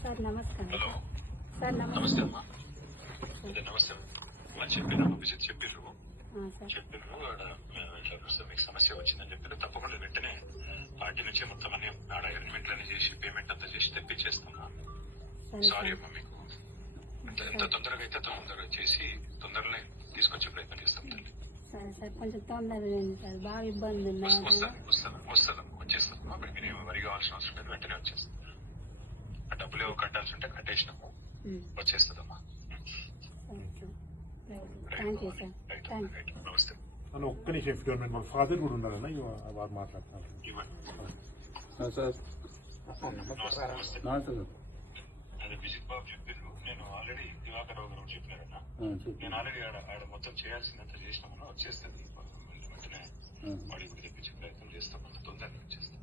Sir నమస్కారం. Hello sir నమస్తే అమ్మా. అదే నమస్తే అమ్మా. చెప్పిన విజిట్ చెప్పిర్రు ఇట్లా మీకు సమస్య వచ్చిందని చెప్పారు. తప్పకుండా వెంటనే పార్టీ నుంచే మొత్తం అన్ని ఆడ అరేంజ్మెంట్లు అన్ని చేసి పేమెంట్ అంతా చేసి తెప్పించేస్తున్నా. సారీ అమ్మా, మీకు ఎంత తొందరగా అయితే తొందరగా చేసి తొందరనే తీసుకొచ్చే ప్రయత్నం చేస్తాం తల్లి. సరే సార్, కొంచెం తొందరగా సార్, బాగా ఇబ్బంది ఉంది. వస్తాను వచ్చేస్తాం. అప్పుడు మీరు వరి కావాల్సిన అవసరం లేదు, వెంటనే వచ్చేస్తాం. ఆ డబ్బులు ఏవో కట్టాల్సి ఉంటే కట్టేసినాము, వచ్చేస్తుందమ్మా. నమస్తే. ఒక్క నిమిషం గవర్నమెంట్ వాళ్ళ ఫాదర్ కూడా ఉన్నారన్న వారు మాట్లాడతారు. అదే విజిట్ బాబు చెప్పారు. నేను ఆల్రెడీ దివాకర్ రావు గారు చెప్పినారన్న. నేను ఆల్రెడీ ఆడ మొత్తం చేయాల్సిందంతా చేసినామన్నా వచ్చేస్తుంది. వెంటనే వాడి కూడా తెప్పించే ప్రయత్నం చేస్తాం. తొందరగా వచ్చేస్తాం.